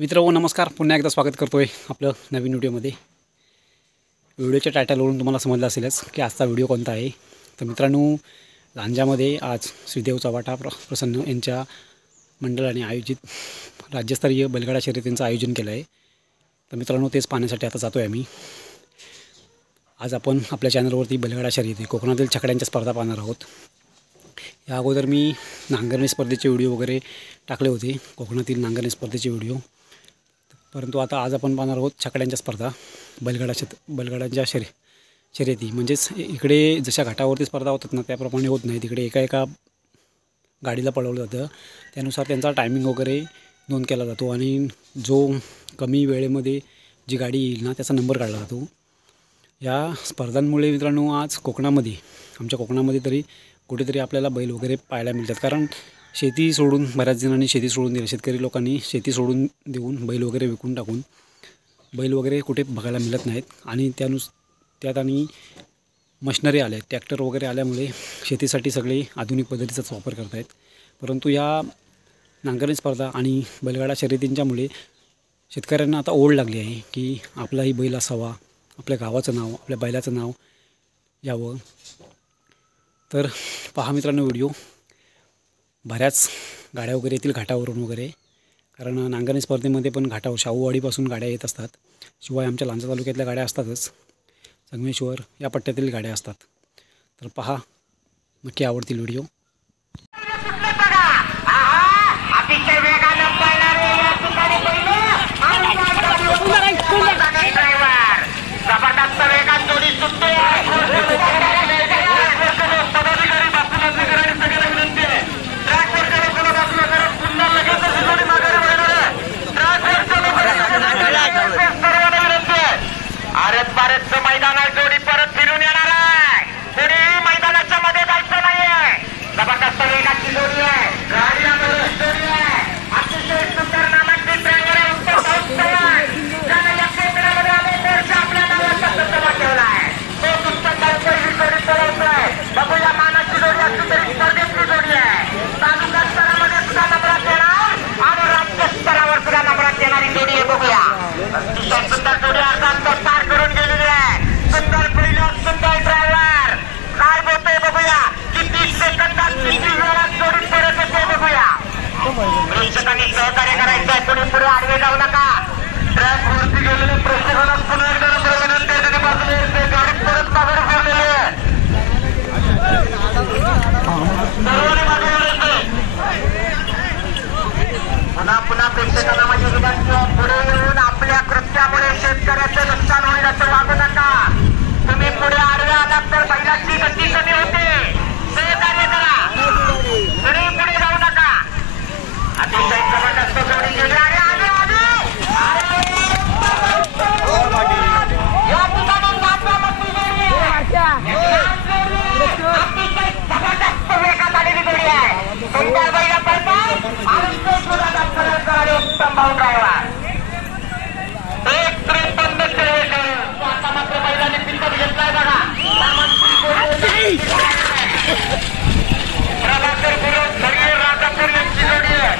मित्रांनो नमस्कार, पुन्हा एकदा स्वागत करतोय आपलं नवीन व्हिडिओमध्ये। व्हिडिओच्या टायटलवरून तुम्हाला समजलं असेलच की आजचा व्हिडिओ कोणता आहे। तर मित्रांनो, लांजामध्ये आज श्रीदेव चव्हाटा प्रसन्न यांच्या मंडळाने आयोजित राज्यस्तरीय बैलगाडा शर्यतींचं आयोजन केलं आहे। तर मित्रांनो, तेच पाहण्यासाठी आता जातोय आम्ही। आज आपण आपल्या चॅनलवरती बैलगाडा शर्यती कोकणातील छकड्यांच्या स्पर्धा पाहणार आहोत। या अगोदर मी नांगरणी स्पर्धेचे व्हिडिओ वगैरे टाकले होते, कोकणातील नांगरणी स्पर्धेचे व्हिडिओ। परंतु आता आज आपण पाहणार आहोत छकड्यांच्या स्पर्धा, बैलगाड्यांच्या शर्यती। म्हणजेच इकडे जशा घाटावरती स्पर्धा होतात ना, त्याप्रमाणे होत नाही। तिकडे एका गाडीला पळवलं जातं, त्यानुसार त्यांचा टायमिंग वगैरे नोंद केला जातो आणि जो कमी वेळेमध्ये जी गाडी येईल ना, त्याचा नंबर काढला जातो। या स्पर्धांमुळे मित्रांनो आज कोकणामध्ये, आमच्या कोकणामध्ये तरी कुठेतरी आपल्याला बैल वगैरे पाहायला मिळतात। कारण शेती सोडून बऱ्याच जणांनी शेती सोडून दिली, शेतकरी लोकांनी शेती सोडून देऊन बैल वगैरे विकून टाकून बैल वगैरे कुठे बघायला मिळत नाहीत। आणि त्यात आणि मशिनरी आल्या, ट्रॅक्टर वगैरे आल्यामुळे शेतीसाठी सगळे आधुनिक पद्धतीचाच वापर करत आहेत। परंतु या नांगरणी स्पर्धा आणि बैलगाडा शर्यतींच्यामुळे शेतकऱ्यांना आता ओढ लागली आहे की आपलाही बैल असावा, आपल्या गावाचं नाव, आपल्या बैलाचं नाव यावं। तर पहा मित्रांनो व्हिडिओ, बऱ्याच गाड्या वगैरे येतील घाटावरून वगैरे, कारण नांगरणी स्पर्धेमध्ये पण घाटावर शाहूवाडीपासून गाड्या येत असतात। शिवाय आमच्या लांजा तालुक्यातल्या गाड्या असतातच, संगमेश्वर या पट्ट्यातील गाड्या असतात। तर पहा, नक्की आवडतील व्हिडिओ। मैदानात जोडी परत फिरून येणार आहे। पुढे मैदानाच्या मध्ये जायचं नाहीये। जबरदस्त वेगाची जोडी आहे, गाडी जोडी आहे, अतिशय सुंदर नामांकित ड्रायव्हर आहे उत्तर साऊथचा, ज्याने या क्षेत्रामध्ये अनेक वर्ष आपल्या नावाचा दबदबा ठेवला आहे। तो तुमच्या गावची ही जोडी पळवतोय। बघूया, मानाची जोडी असली तरी स्पर्धेतली जोडी आहे। तालुका स्तरामध्ये सुद्धा नंबरात येणार आणि राज्य स्तरावर सुद्धा नंबरात येणारी जोडी आहे। बघूया, अतिशय सुंदर जोडी अर्धा पार करून गेलेली आहे। सुंदर पहिला सुंदर ड्रायव्हर काय बोलतोय बघूया, किती सेकंदात किती वेळात जोडी परत येते बघूया। प्रेक्षकांनी सहकार्य करायचं आहे, कोणी पुढे आडवे जाऊ नका। ट्रॅक वरती गेलेले प्रेक्षकांना पुन्हा एकदा विनंती आहे, त्यांनी बाजूला येते, गाडी परत मागे फिरलेली आहे, सर्वांनी मागे येते। पुन्हा प्रेक्षकांना माझी विनंती आहे, पुढे येऊन आपल्या कृत्यामुळे शेतकऱ्याचं नुकसान होईल असं वागू नका। तुम्ही पुढे आडवे आलात तर बैलाची गती कमी होते, सहकार्य करा, तरी पुढे जाऊ नका। अतिशय जबरदस्त जोडी गेली आहे, या ठिकाणी नाचवामधली जोडी आहे, अतिशय जबरदस्त वेगात आलेली जोडी आहे। सुंदर बैल पळतात आणि तो सुद्धा दक्षिणेकडे उत्तम भाऊ ड्रायव्हर आता मात्र बैलाने पिंपत घेतलाय बघा। प्रभाकर गुरु राजापूर यांची जोडी आहे,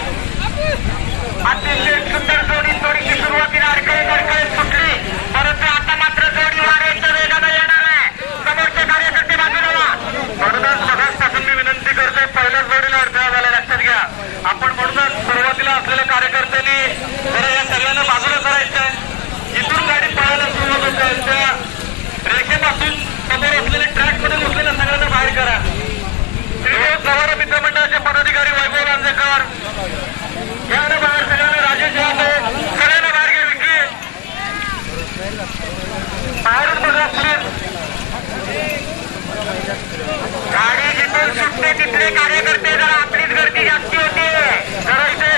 अतिशय सुंदर जोडी। जोडीची सुरुवातीला अडकळत सुटली, परंतु आता मात्र जोडी वाऱ्याच्या वेगाने येणार आहे। समोरचे कार्यकर्ते बाजूला व्हा। म्हणूनच सगळ्यापासून मी विनंती करतोय, पहिल्याच जोडीला अडथळा झाला, लक्षात घ्या। आपण म्हणूनच सुरुवातीला असलेल्या कार्यकर्त्यांनी जरा या सगळ्यांना बाजूला करायचं, इथून गाडी पळायला सुरुवात होते, त्या रेषेपासून समोर असलेल्या ट्रॅकमध्ये बसलेल्या सगळ्यांना बाहेर करा। श्रीदेव चव्हाटा मित्रमंडळाचे पदाधिकारी वैभव लांजेकर यांना बाहेर, सगळ्यांना राजेश यादव सगळ्यांना बाहेर घ्या। विकी बाहेरून बघा, प्लीज। गाडी जिथून सुटते तिथले कार्यकर्ते जरा, आपलीच गर्दी जास्ती होती जरा इथे।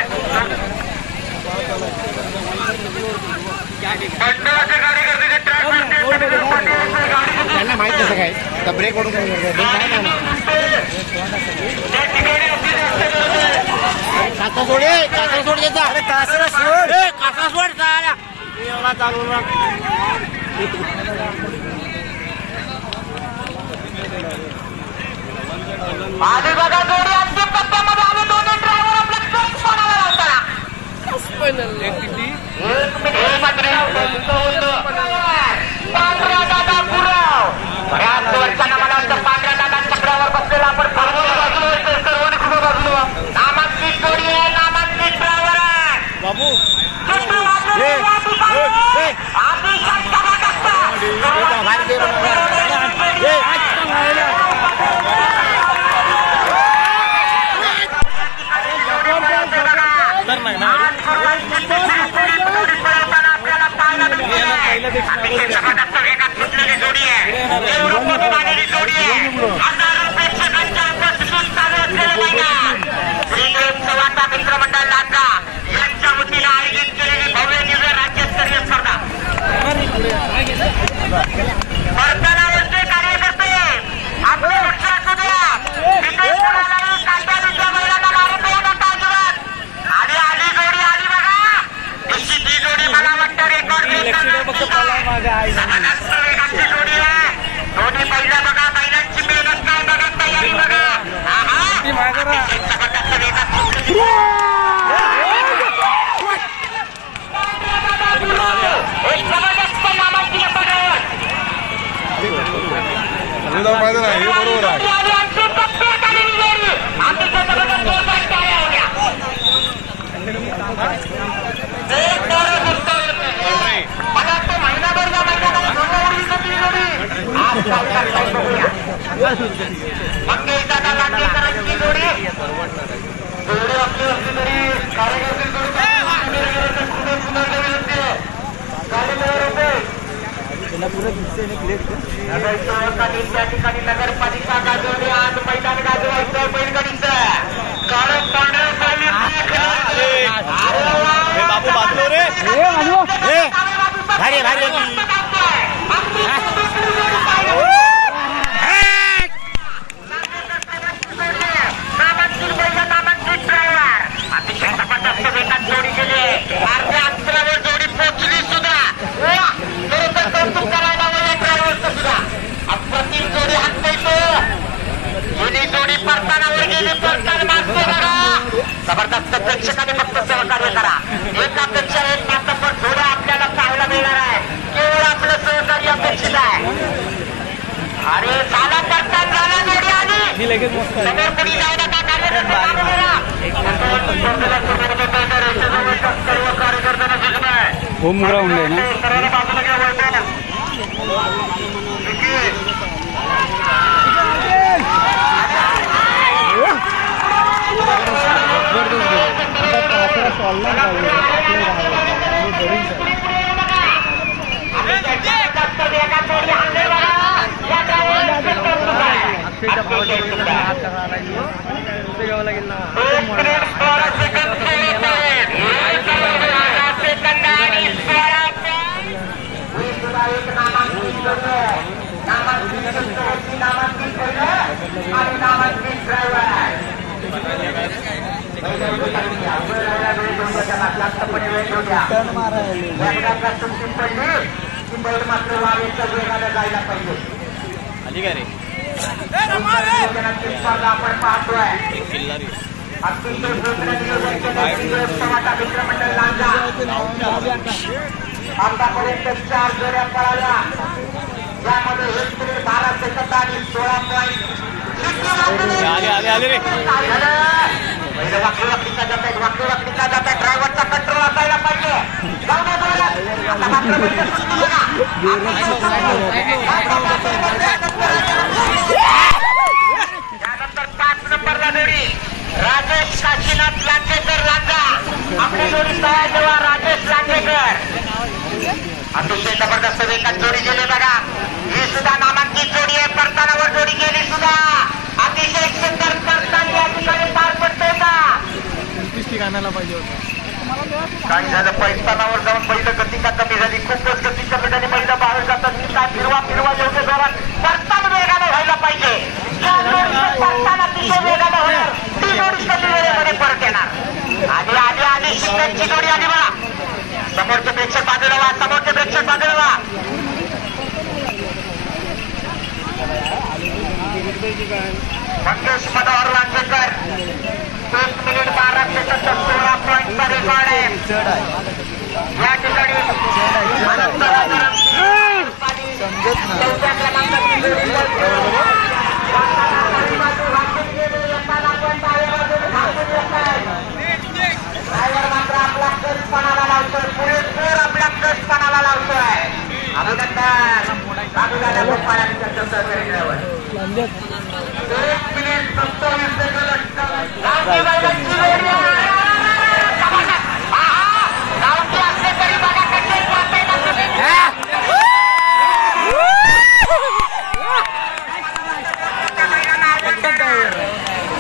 मंडळाचे कार्यकर्ते जे ट्रॅक त्यांना माहित कसं काय तर ब्रेक ओढून काचा सोड देता, अरे काचा सोड, काचा सोड चालू आधी बघा जोडी अंतिम टप्प्यामध्ये आले, दोन्ही ड्रायव्हर आपल्या पांढरा दादा गुरव बऱ्याच वर्षांना मला वाटतं पांढऱ्या दादा चक्रावर बसलेला आपण नामांकित जोडी आहे, नामांकित ड्रायव्हर आहे बाबू जबरदस्त वेगात सुटलेली जोडी आहे, युरोपमधून आलेली जोडी आहे. हजारो प्रेक्षकांच्या उपस्थितीत चालू असलेलं मैदान श्रीदेव चव्हाटा मित्रमंडळ लांजा यांच्या वतीने आयोजित केलेली भव्य दिव्य राज्यस्तरीय स्पर्धा. वर्तनावरचे कार्यकर्ते आपले लक्ष असू द्या, तिथे कोणालाही कांद्याच्या बैलाला मारून देऊ नका अजिबात. आणि आली जोडी आली बघा, तशी ती जोडी मला वाटतं रेकॉर्ड जबरदस्त वेगाची जोडी आहे. दोन्ही बैला बघा, बैलांची मेहनत काय बघा, तयारी बघा. जबरदस्त वेगात एक जबरदस्त नामांकित पकड बरोबर आहे. मंगेश दादा लांडेकरांची जोडी आपली असली तरी कार्यकर्ते त्या ठिकाणी नगरपालिका गाजवली, आज मैदान गाजवायचं बैलगाडीचं कारण जोडी केली, अर्ध्या अंतरावर जोडी पोहोचली सुद्धा. कौतुक करायला ड्रायव्हरचं सुद्धा अप्रतिम जोडी हाकतो. जुनी जोडी परतानावर गेली, परताना मागतो बघा. जबरदस्त प्रेक्षकाने फक्त सहकार्य करा. एकापेक्षा एक मात्र जोड्या आपल्याला पाहायला मिळणार आहे. केवळ आपलं सहकार्य अपेक्षित आहे. अरे झाला परतान, झाला जोडी आली समोर कुणी जाऊ नका, कार्यकर्ते सर्व कार्यकर्त्यांना सूचना आहे. होम ग्राउंड आहे ना. सर्वांना बाजूला घ्या, वळतो मात्र वावेच्या वेगाने जायला पाहिजे. स्पर्धा आपण पाहतोय. अतिशय मित्रमंडळ लांजा आतापर्यंत 4 जोड्या पळाल्या, यामध्ये 1 मिनिट 12 सेकंद आणि 16 पॉईंट. वाकडीचा जात आहेत, वाकडीचा जात आहे. ड्रायव्हरचा कंट्रोल असायला पाहिजे. जाऊ दे जोरात. आता मात्र त्यानंतर 5 नंबरला जोडी राजेश काशीनाथ लांजेकर लांजा. आपली जोडी तयार जेव्हा राजेश लांजेकर. अतिशय जबरदस्त वेगात जोडी गेली बघा. ही सुद्धा नामांकित जोडी आहे. परतानावर जोडी गेली सुद्धा. अतिशय सुंदर परताना या ठिकाणी पार पडतोय का काय झालं? पैलवानावर जाऊन बैल गती का कमी झाली, खूपच गती कमी झाली. बैल बाहेर जातात, फिरवा एवढे जोरात परताना वेगाने व्हायला पाहिजे. परताना अतिशय वेगाने होणार, ती जोडी कमी वेळेमध्ये परत येणार. आधी शिंदेची जोडी आली बघा. समोरचे प्रेक्षक बाजूला व्हा, समोरचे प्रेक्षक बाजूला व्हा. मंगेश मनोहर लांजेकर 1 मिनिट 12 सेकंद 16 पॉईंटचा रेकॉर्ड आहे. या ठिकाणी मात्र आपला कष्टपणाला लावतोय, पुरेपूर आपल्या कष्टपणाला लावतोय. अभिनंदन बाबूदादा गोपाळांच्या सहकार्यावर 1 मिनिट 27 सेकंद गावठी बैलांची जोडी आहे. गावठी असले तरी बघा कसे जाते ना तुम्ही.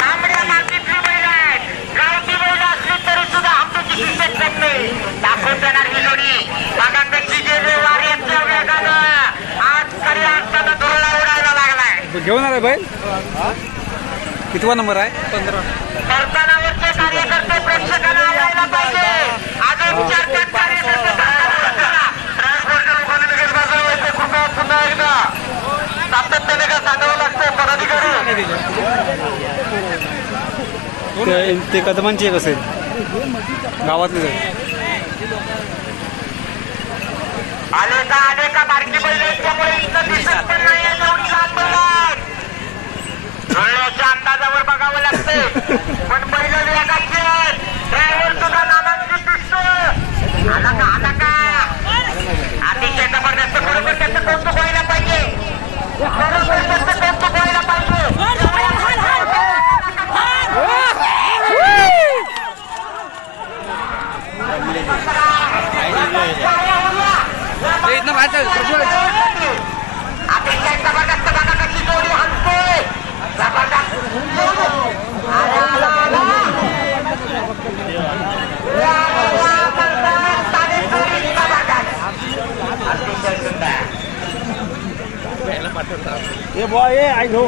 तांबड्या मातीची बैल आहेत. गावठी बैल असली तरी सुद्धा आमची किंमत नाही. दाखवून देणार ही जोडी. बघा कशी गेली वाऱ्याच्या वेगानं. आज तरी असताना धुरळा उडायला लागलाय. घेऊन आलाय बैल कितवा नंबर आहे? 15. कर्तनावरचे कार्यकर्ते प्रेक्षकांना आवडायला पाहिजे. अजून 4-5 कार्यकर्ते पुन्हा एकदा सातत्याने का सांगावं लागतं पदाधिकारी. ते कदमांची एक असेल गावातले. आले का बारकी बैलांच्यामुळे इथं दिसत पण नाही. एवढी लहान बैल धुळण्याच्या अंदाजावर बघावं लागते. पण बैल वेगाची आहेत. ड्रायव्हर सुद्धा नामांकित दिसतो. आला का अतिशय जबरदस्त. बरोबर त्याचं कौतुक व्हायला पाहिजे. बरोबर त्याचं कौतुक व्हायला पाहिजे. अतिशय जबरदस्त. बघा कशी जोडी हसते. जबरदस्त अतिशय सुंदर. ये बॉय ये आई हो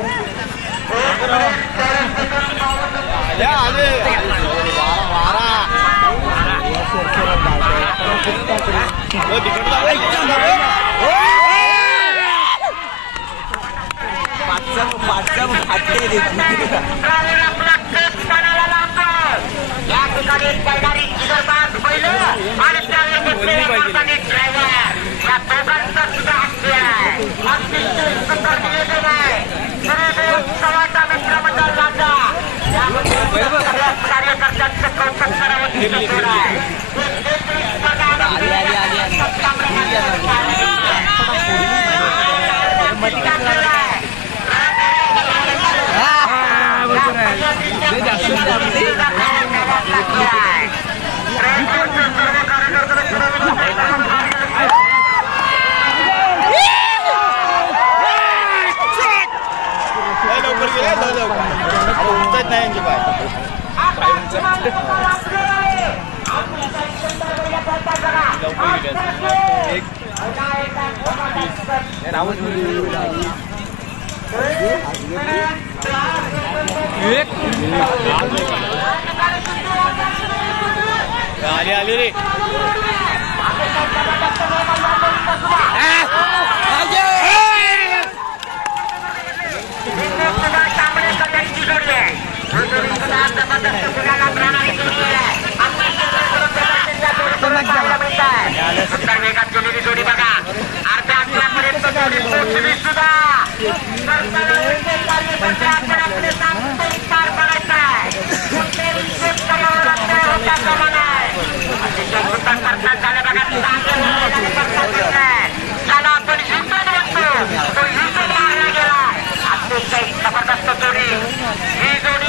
या ठिकाणी बैलारी जिगरबाज बैल आणि ड्रायव्हर या दोघांचा सुद्धा हक्क आहे. अतिशय सुंदर नियोजन आहे. श्रीदेव उत्सवाचा मित्रमंडळ राजा यामध्ये सगळ्या कार्यकर्त्यांचं कौतुक करावं आहे. आली रे वेगात केलेली जोडी बघा. अर्ध्या अंतरापर्यंत जोडी पोहोचली सुद्धा. पार पडायचा आहे. झालं बघा. त्याला आपण हिंदन म्हणतो. तो हिंदन मारला गेला. अतिशय जबरदस्त जोडी. ही जोडी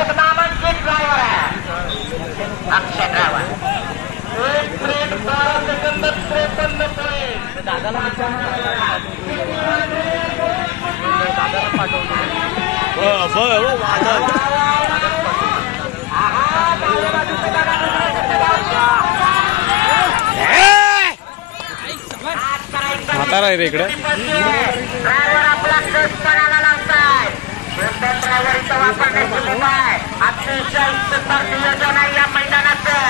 एक नामांकित ड्रायव्हर आहे. अक्षय ड्रायव्हर 1 मिनिट 12 सेकंद 53 पॉईंट. दादाला म्हातारा आहे रे इकडे. ड्रायव्हर आपला कष्ट करायला लावताय. ड्रायव्हर इथं वापरण्याची उपाय अतिशय सुंदर नियोजन आहे या मैदानाचं.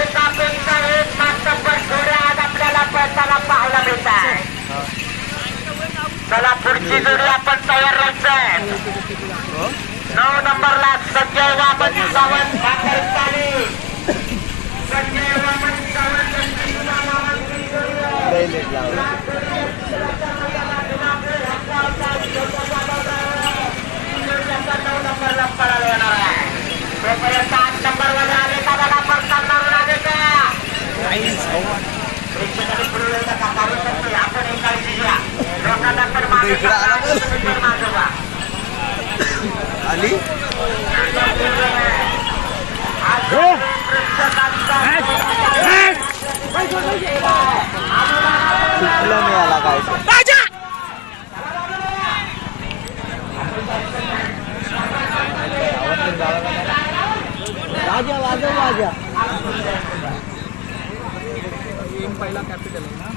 एकापेक्षा एक मास्तबर जोड्या आज आपल्याला पळताना पाहायला मिळत आहे. चला पुढची जोडी आपण तयार राहायचंय. 9 नंबरला संजय वामन सावंत भाकरताली. संजय वामन सावंत नंबरला पळायला येणार आहे. तोपर्यंत 8 नंबरमध्ये आले का बघा पडताना प्रेक्षकांनी पुढे येऊ नका. काढू शकते आपण एक काळजी घ्या. लोकांना पण मागोवा आली मिळाला काय राजा वाजव राजा पहिला कॅपिटल आहे ना.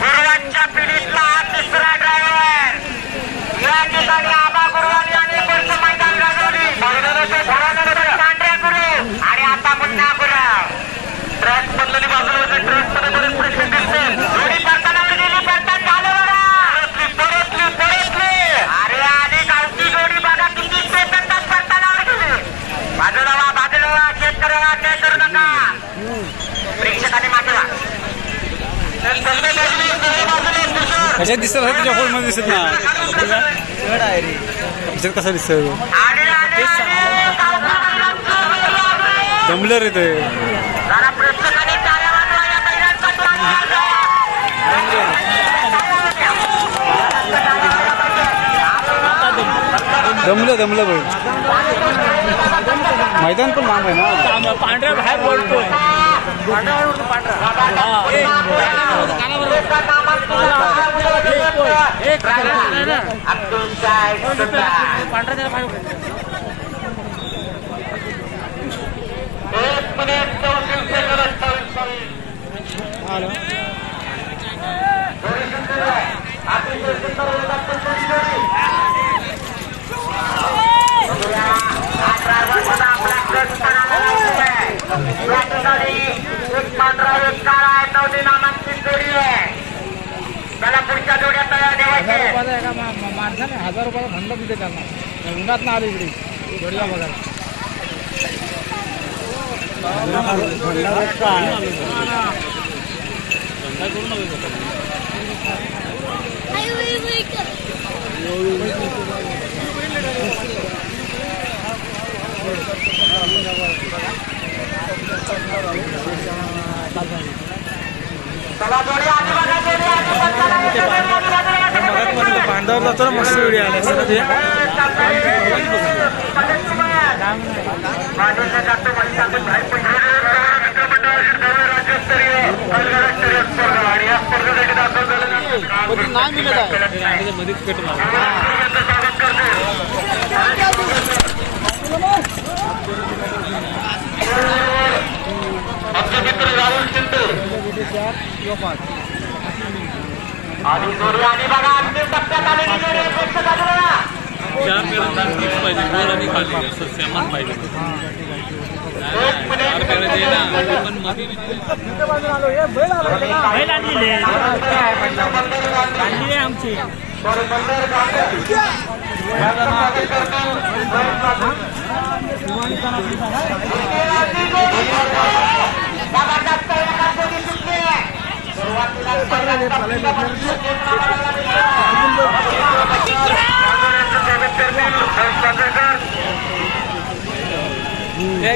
गुरुवांच्या पिढीतला हा तिसरा ड्रायव्हर. या ठिकाणी आबा गुरुवानी आणि वर्ष मैदान गाजवली. पांढऱ्या गुरु आणि आता मुन्ना गुरु. ट्रॅक बदलली बाजूला होती. ट्रॅक मध्ये बरेच प्रेक्षक दिसते. जोडी परतानावर गेली. परतान झालं परतली. अरे आधी गावची जोडी बघा किती सेकंदात परतानावर गेली. बाजूला शेतकऱ्याला अन्याय करू नका. प्रेक्षकांनी मागे कशात दिसत तुझ्या फोन मध्ये दिसत ना. दिसत कसा दिसत जमलं रे ते. दमलं भाई. मैदान पण लांब आहे ना. पांढऱ्या बाहेर बोलतोय. त्याला पुढच्या जोड्या तयार ठेवायचे. माणसाने 1000 रुपयाला म्हणलं तिथे करणार. उन्हात ना आलं इकडे जोडीला बघायला. बांधावर जातो मस्त व्हिडिओ आला सर ते. नाही मिळत आहे मध्येच पेट आणि जोडी आणि बघा अंतिम टप्प्यात आलेली जोडी प्रेक्षकांना 4 मिनिटांनी तीच पाहिजे. गोल आणि खाली असं समान पाहिजे. 4 मिनिट दे ना पण मध्ये बैल आणली आमची.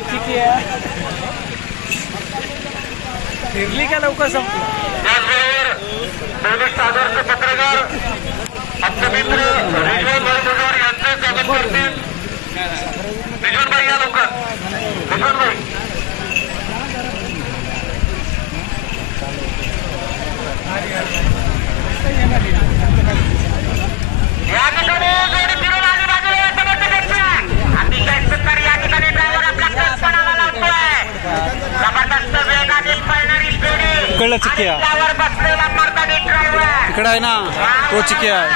किती फिरली का लवकर संपली. पोलीस सागरचे पत्रकार आमचे मित्र रिजवान भाई यांचे स्वागत करतील. रिजवान भाई या लवकर. रिजवान भाई या ठिकाणी जोडी फिरून आजूबाजूला समोरच्या अतिशय सुंदर या ठिकाणी ड्रायव्हर आपला कल्पनाला लावतोय. जबरदस्त वेगाने पळणारी जोडी. इकडला चिक्या. आणि त्यावर बसलेला मर्दानी ड्रायव्हर. इकडे आहे ना तो चिक्या आहे.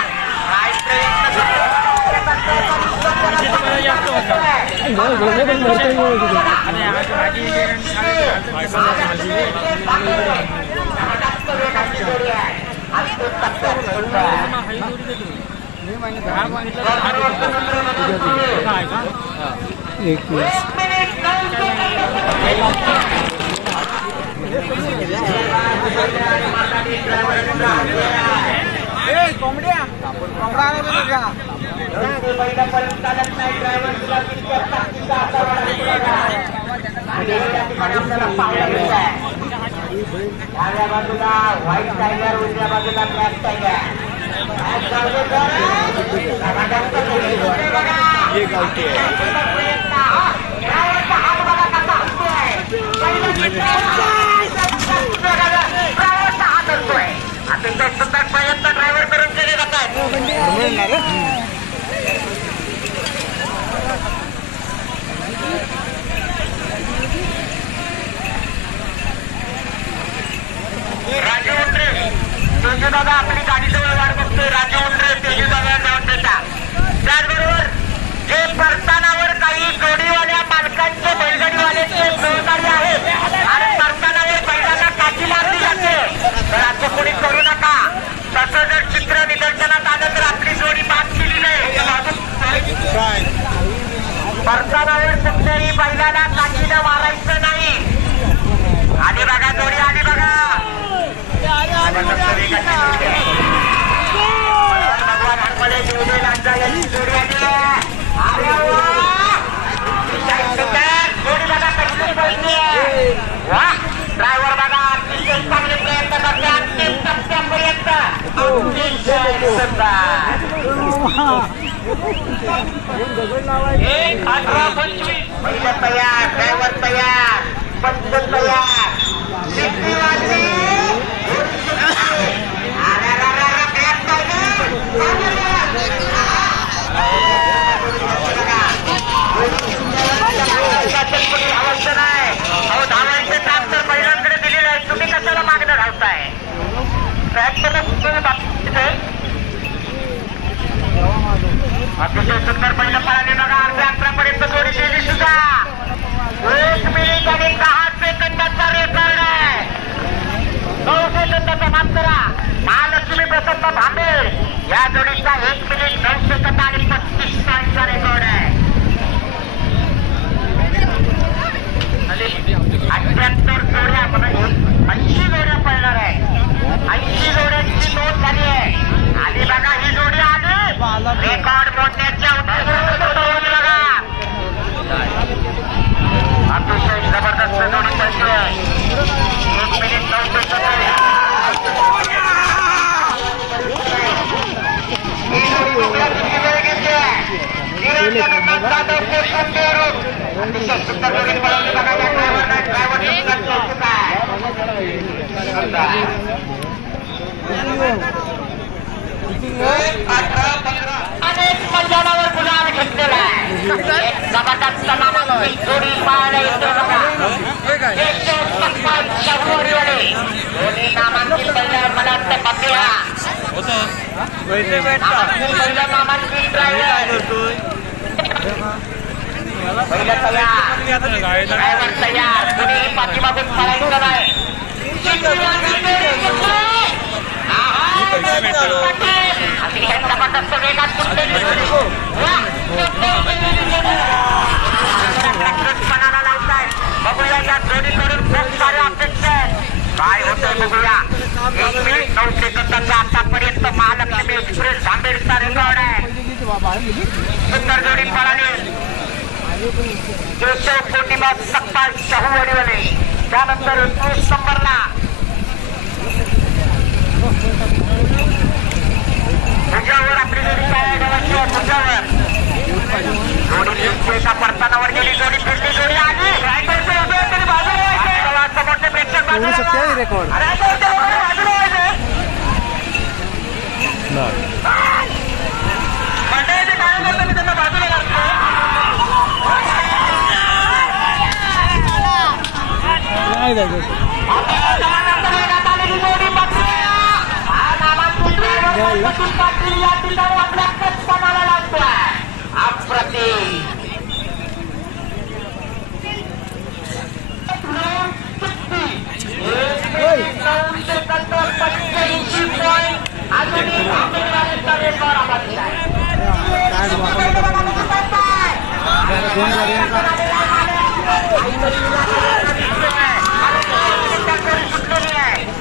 एक कोंबड्या डाव्या बाजूला व्हाईट टायगर, उजव्या बाजूला ब्लॅक टायगर. अतिशय सुंदर प्रयत्न ड्रायव्हर करून केले जातात. राजू उंडरे तेजू दादा आपली गाडी जवळ वाट बघतोय. राजू उंडरे तेजू दादा जाऊन देता. त्याचबरोबर जे परतानावर काही जोडीवाल्या मालकांचे बैलगाडीवाल्याचे सहकारी आहेत आणि परतानावर बैलांना काठी लावली जाते, तर असं कोणी करू नका. तसं जर चित्र निदर्शनात आलं तर आपली जोडी बाद केली नाही. परतानावर कुठल्याही बैलाला काठीनं मारायचं नाही. आधी बघा जोडी, आधी बघा. भगवान हनुमले देवले लांजा यांची जोडी आली आहे. जोडी बघा कशी पडली. वा, ड्रायव्हर बघा अतिशय चांगले प्रयत्न करते. अंतिम टप्प्यापर्यंत अतिशय सुंदर. 1:18:25 पहिलं तयार, ड्रायव्हर तयार, पंच तयार. शिट्टी वाजली. आवश्यक आहे. अहो धावायचे काम तर महिलांकडे दिलेले आहे, तुम्ही कशाला मागणं घालताय. अतिशय सुंदर पहिलं पळाले बघा. अर्ध्या अंतरापर्यंत जोडी गेली सुद्धा. 1 मिनिट आणि 10 सेकंदाचा रेकॉर्ड आहे. 9 सेकंदाचा माफ करा. महालक्ष्मी प्रसन्न भांबे या जोडीचा 1 मिनिट 9 सेकंद आणि 35 सेकंदाचा रेकॉर्ड आहे. 78 जोड्या म्हणून 80 जोड्या पळणार आहे. 80 जोड्यांची नोंद झाली आहे. आणि बघा ही जोडी आली रेकॉर्ड मोडण्याच्या उद्देशाने बघा. अतिशय जबरदस्त जोडी पळतोय. 1 मिनिट 9 सेकंद. अतिशय सुंदर जोडी पळवली बघा. या ड्रायव्हरला ड्रायव्हर अनेक मैदानावर गुलाल घेतलेला आहे. जबरदस्त नामांकित जोडी पाहायला येतो बघा. दोन्ही नामांकित बैलावर मला वाटतं बघूया. पहिलं नामांकित ड्रायव्हर पहिलं तयार, ड्रायव्हर तयार. कुणीही पाठीमागून पळायचं नाही. अतिशय जबरदस्त वेगात पणाला लावताय. बघूया या जोडीकडून खूप सारे अपेक्षा आहेत. काय होतंय बघूया. 1 मिनिट 9 सेकंदाचा आतापर्यंत महालक्ष्मी एक्सप्रेस आंबेडचा रेकॉर्ड आहे. सुंदर जोडी पळाली. केशव कोटिबाद सप्ताह शाहूवाडीवाले. त्यानंतर 19 नंबरला मुजावर आपली जोडी काय गावाची आहे. मुजावर जोडी एका परतानावर गेली. जोडी फिरली. जोडी आली. समोरचे प्रेक्षक बाजूला नाही जायचं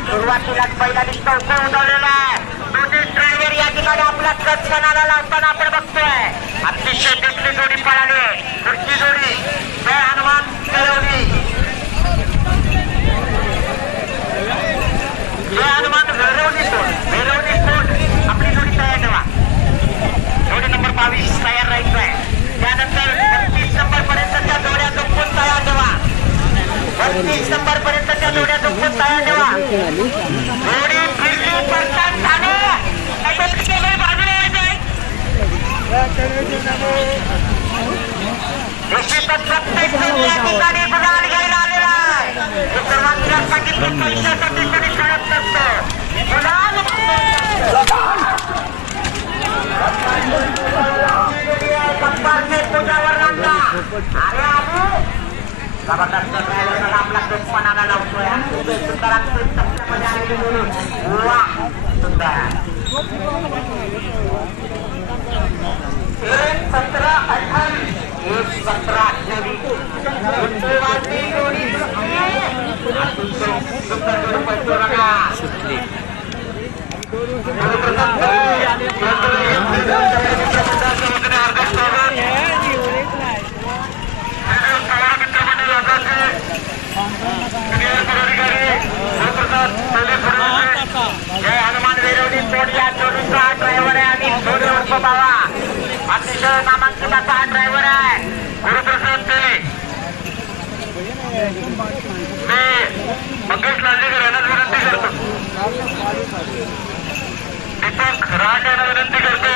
सुरुवातीलाच बैलांनी चौका उडवलेला आहे. दोन्ही ड्रायव्हर या ठिकाणी आपला कच कणाला लावताना आपण बघतोय. अतिशय देखणी जोडी पळाली. पुढची जोडी जय हनुमान वेरवली. जय हनुमान वेरवली कोट आपली जोडी तयार ठेवा. जोडी नंबर 22 तयार राहायचंय. त्यानंतर 32 नंबर पर्यंतच्या जोड्या जपून तयार ठेवा. 32 नंबर पर्यंतच्या जोड्या जपून तयार ठेवा. जोडी फिरली पडतात झाले. निश्चितच प्रत्येक जण या ठिकाणी गुलाल घ्यायला आलेला आहे. सुरुवातीला सांगितलं पैशासाठी कोणी खेळत नसतं. गुलाल तुझ्यावर लागला. अरे आलू जबरदस्त ड्रायव्हरला आपला दुश्मनाला लावतोय. सुंदर टप्प्यामध्ये आलेली बोलून वा सुंदर 17-28 17-28 जोडी सुंदर जोडी पडतो बघा. जय हनुमान वेरवली कोट या जोडीचा हा ड्रायव्हर आहे. आणि जोडी उर्फ बाबा अतिशय नामांकित असा हा ड्रायव्हर आहे. गुरुप्रसाद तेली मी मंगेश लांजेकर यांना विनंती करतो. दीपक राठ यांना विनंती करतो.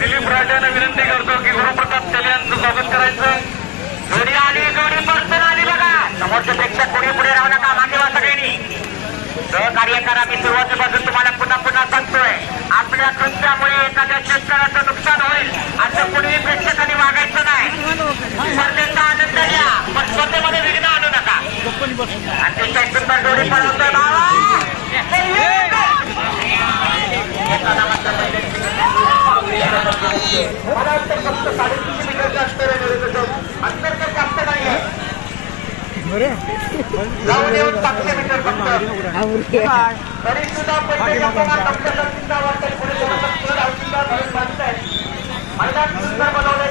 दिलीप राठ यांना विनंती करतो की गुरुप्रसाद तेली यांचं स्वागत करायचं. जोडी आली. जोडी पर्सन आली बघा. समोरच्या पेक्षा पुढे पुढे राहू नका. मागे वा सगळ्यांनी सहकार्य करा. मी सुरुवातीपासून तुम्हाला पुन्हा पुन्हा सांगतोय. आपल्या कृत्यामुळे एखाद्या शेतकऱ्याचं नुकसान होईल असं कुणीही प्रेक्षकांनी वागायचं नाही. स्पर्धेचा आनंद घ्या पण स्पर्धेमध्ये विघ्न आणू नका. अतिशय सुंदर जोडी पळवतोय बाबा. मला वाटतं फक्त 3.5 मीटरचं अंतर आहे. अंतर तर जास्त नाहीये. जाऊन येऊन 500 मीटर फक्त. तरी सुद्धा पहिले टप्प्याचा वाटत पुढे मैदान सुंदर बनवलंय.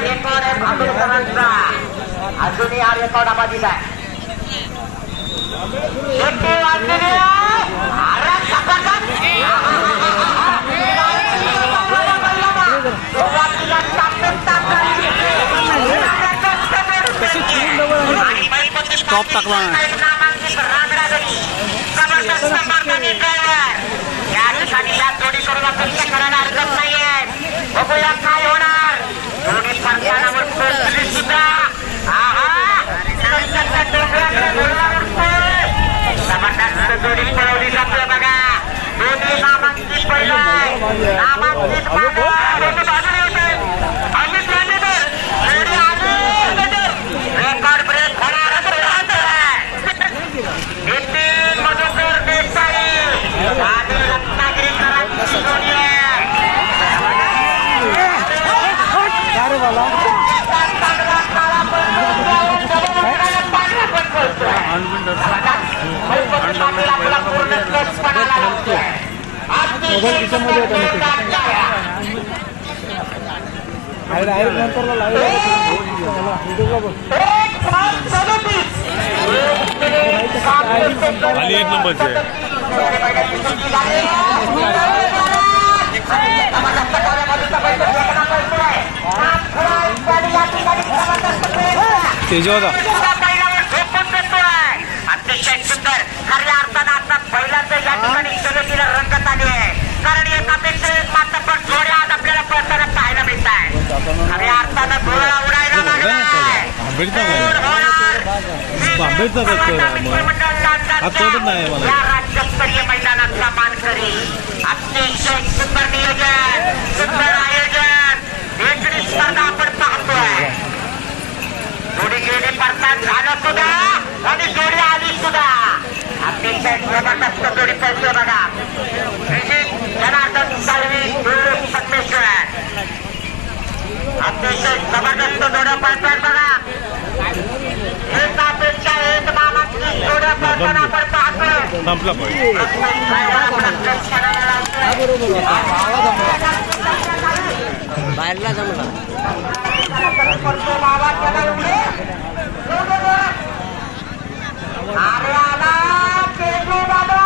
रेकॉर्ड आहे भांडुरकरांचा. अजूनही हा रेकॉर्ड आबाधित आहे. स्टॉप टाकला या ठिकाणी या जोडी करून अपेक्षा करायला हरकत नाहीये. बघूया काय होणार. जोडी परतानावर सुद्धा जबरदस्त जोडी पळवली जाते बघा. दोन्ही नामांकित पहिलं नामांकित रेकॉर्ड ब्रेक होणार. नितीन मधुकर देसाई रत्नागिरीकरांची जोडी आहे. खाली 1 नंबरचे तेजोदा अतिशय सुंदर खऱ्या अर्थानं आता बैलांचं या ठिकाणी शर्यतीला रंगत आली आहे. कारण एकापेक्षा एक मात्र जोड्या आज आपल्याला पळताना पाहायला मिळत आहे आणि अर्थानं गोळा उडायला लागलाय राज्यस्तरीय मैदानातला मानकरी अतिशय सुंदर नियोजन सुंदर आयोजन वेगळी स्पर्धा आपण पाहतोय जोडी गेली पडतात झालं सुद्धा आणि जोडी आली सुद्धा अतिशय जबरदस्त जोडी पळतोय बघा जनार्दन साळवी संगमेश्वर अतिशय जबरदस्त जोड्या पळतात बघा एकापेक्षा एक मामाची जोड्या पळताना आपण पाहतोय बाहेरला जमला अरे आला केशव बाबा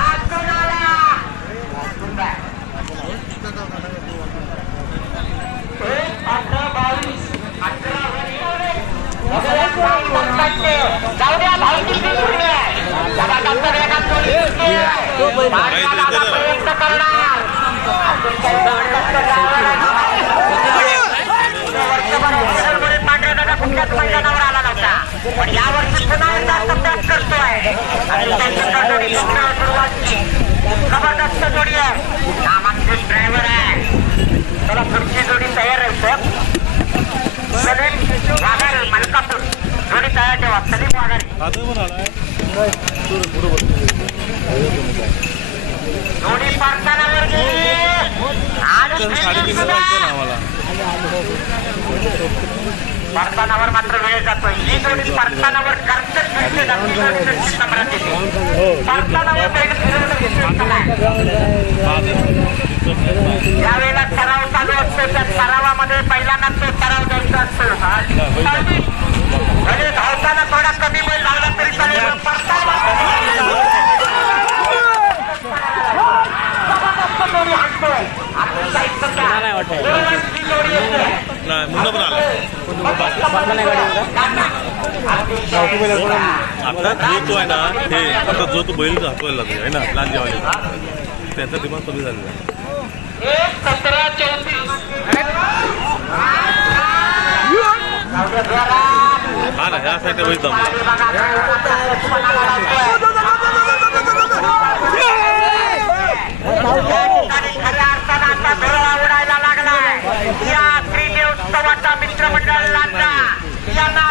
अजून आला 18-22 जाऊ द्या भाऊ किती जोडले प्रयत्न करणार पांढऱ्या दादा कुठल्याच मैदानावर आला नव्हता पण यावर्षी पुन्हा एकदा अभ्यास करतोय सुरुवातची जबरदस्त जोडी आहे नामांकित ड्रायव्हर आहे त्याला पुढची जोडी तयार राहायचं सलीम वाघारी मलकापूर जोडी तयार ठेवा सलीम वाघारी जोडी पारतानावर गेली आणि परतानावर मात्र वेळ जातोय ही जोडी परतानावर कर्तव्य फिरते जाते नंबरात येते परतानावर यावेळेला सराव चालू असतो त्या सरावामध्ये पहिल्यांदा तो सराव द्यायचा असतो म्हणजे धावताना थोडा कमी वेळ लागला तरी चालेल आता जो तो आहे ना हे आता जो तो बैल हातवायला लागतो आहे ना लहान जेवायला त्यांचा दिमाग कमी झालेला हा ना ह्या साईड बैल उडायला लागलाय या त्रिदेव उत्सवाचा मित्रमंडळ लांजा यांना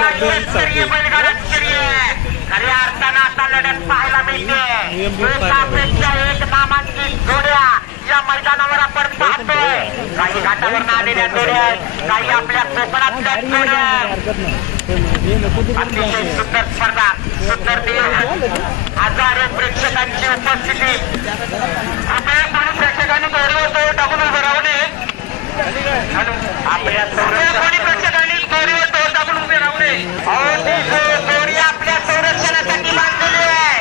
राज्यस्तरीय बैलगाडा शर्यत खऱ्या अर्थानं आता लढत पाहायला मिळते एकापेक्षा एक नामांकित जोड्या या मैदानावर आपण पाहतोय काही घाटावर आलेल्या जोड्या काही आपल्या कोकणातल्या जोड्या अतिशय सुंदर स्पर्धा सुंदर नियोजन हजारो प्रेक्षकांची उपस्थिती प्रेक्षकांनी दोरीवर टाकून उभं राहू नये आपल्या कोणी प्रेक्षकांनी दोरीवर तोड टाकून उभे राहू नये दोरी आपल्या संरक्षणासाठी बांधलेली आहे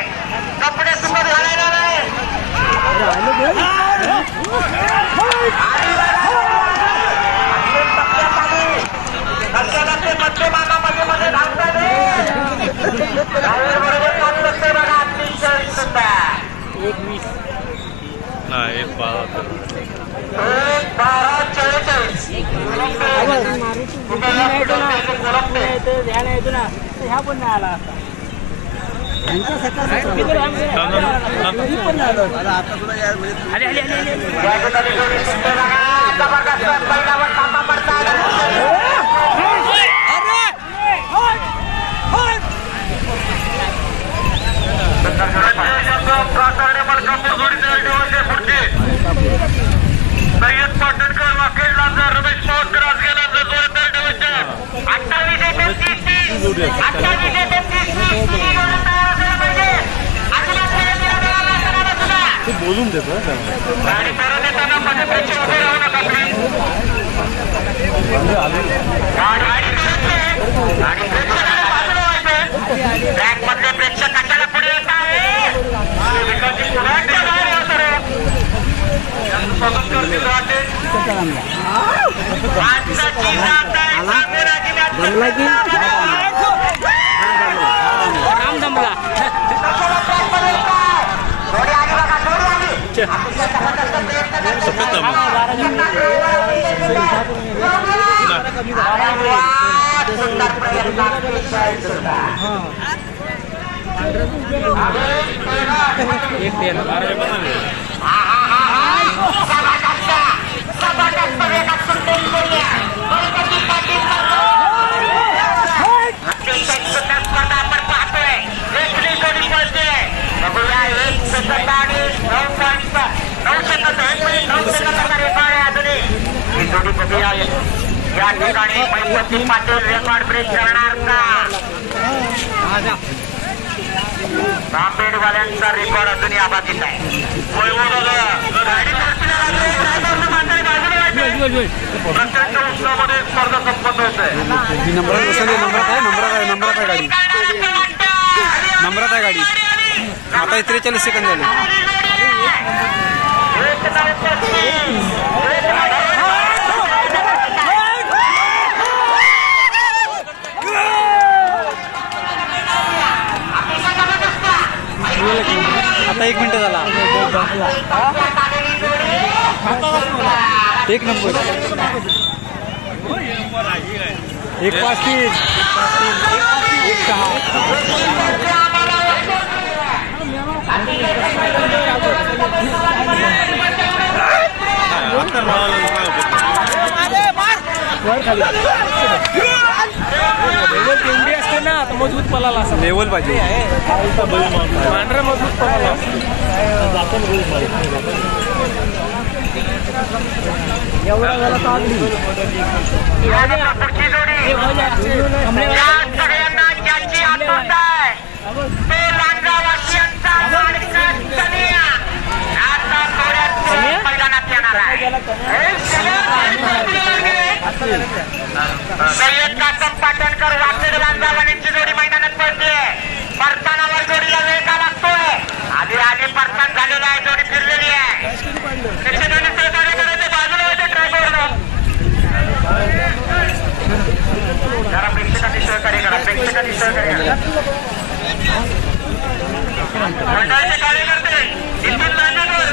कपडे सुद्धा घालायला नाही मध्य मानामध्ये मध्ये धावतात बरोबर काम नसते बघा अतिशय सुंदर 1:12 पण नाही आला सय्यद पाटणकर वाकेड लांजा रमेश पावटकर आज गेला बोलून देतो आणि परत येताना मध्ये प्रेक्षक उभे राहू नका आणि प्रेक्षकाने बाजूला व्हायचे बँक मधले प्रेक्षक कशाला पुढे येत आहे राम जमला जोडी आली बघा जोडी या ठिकाणी मैपती पाटील रेकॉर्ड ब्रेक करणार का? नांदेडवाल्यांचा रेकॉर्ड अजूनही आबाधित आहे. प्रत्येक उत्सवामध्ये स्पर्धा संपन्न होत आहे. नंबरात आहे गाडी, नंबरात आहे गाडी. आता 43 सेकंद झाले. आता 1 मिनिट झाला. 1 नंबर 1:35 तेवढी असते ना तर मजबूत पळाला असं लेवल पाहिजे. पांढरा मजबूत पळाला. एवढा झाला चालली सगळ्यांना ज्याची आतुरता आहे तो लांजावासियांचा लाडका कन्या आता थोड्याच मैदानात येणार आहे. सय्यद कासम पाटणकर वाकेड लांजावाल्यांची जोडी मैदानात पडते. परतानावर जोडीला वेळ का लागतोय? आधी परतान झालेला आहे, जोडी फिरलेली आहे. त्याचे दोन्ही सहकार्य करायचे बाजूला होते ट्रॅकवरनं. जरा प्रेक्षकांनी सहकार्य करा, प्रेक्षकांनी सहकार्य करा. मंडळाचे कार्यकर्ते इथून लांजावर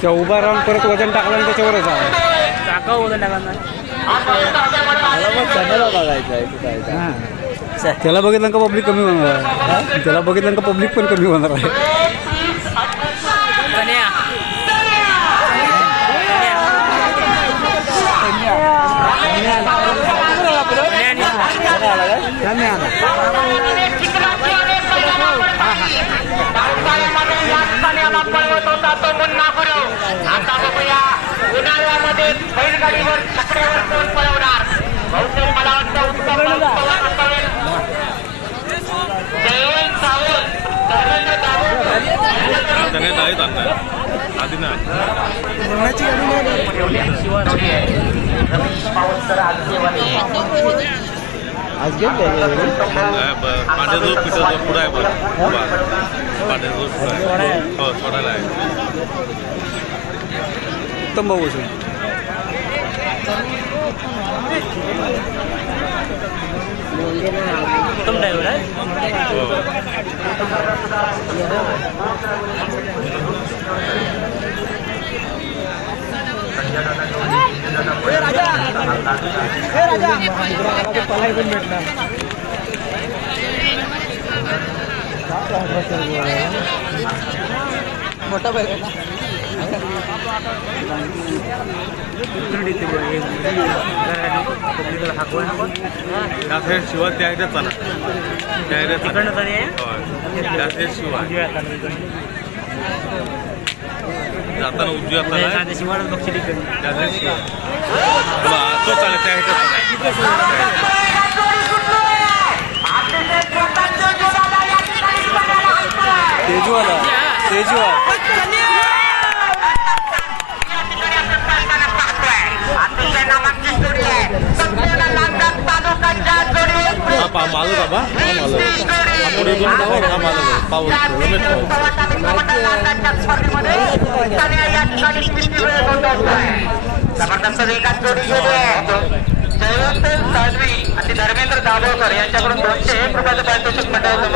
त्या उभा राहून परत वजन टाकलं आणि त्याच्यावरच आहे. त्याला बघितलं का पब्लिक कमी होणार आहे. त्याला बघितलं का पब्लिक पण कमी होणार आहे. आता बघूया उन्हाळ्यामध्ये बैलगाडीवर छकड्यावर कोण पळवणार. बहुतेक मला वाटतं आज घेतले पांढऱ्याजवळ पिठाचा पुढं आहे बरं. पांढऱ्याजवळ पुढं आहे. हो सोडायला आहे. उत्तम भाऊ असेल. उत्तम ड्रायव्हर आहे. पलाई पण भेटणार. मोठा बैल शिवाय त्या ह्याच्यात चाला, त्या ह्याच्यात शिवाय जाताना उजव्या हाताला शिवाय बक्षी त्याचे शिवाय तो चालेल त्या ह्याच्यात तेजू मालक बाबा आपण इथून जाऊ का मालक पाऊस रमेश जबरदस्त वेगात जोडी गेली आहे. जयवंत साळवी आणि धर्मेंद्र दाभोळकर यांच्याकडून 201 रुपयाचं पारितोषिक मंडळाचं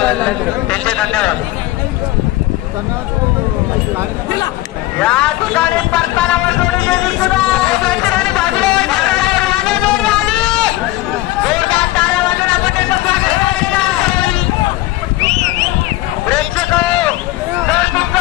त्यांचे धन्यवाद. या ठिकाणी परतानावर जोडी गेली सुद्धा बाजूला जोरदार टाळ्या वाजून आपण त्यांचं स्वागत करूया. प्रेक्षक जर तुमचं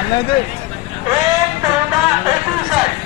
अन्याय ते 1-14-29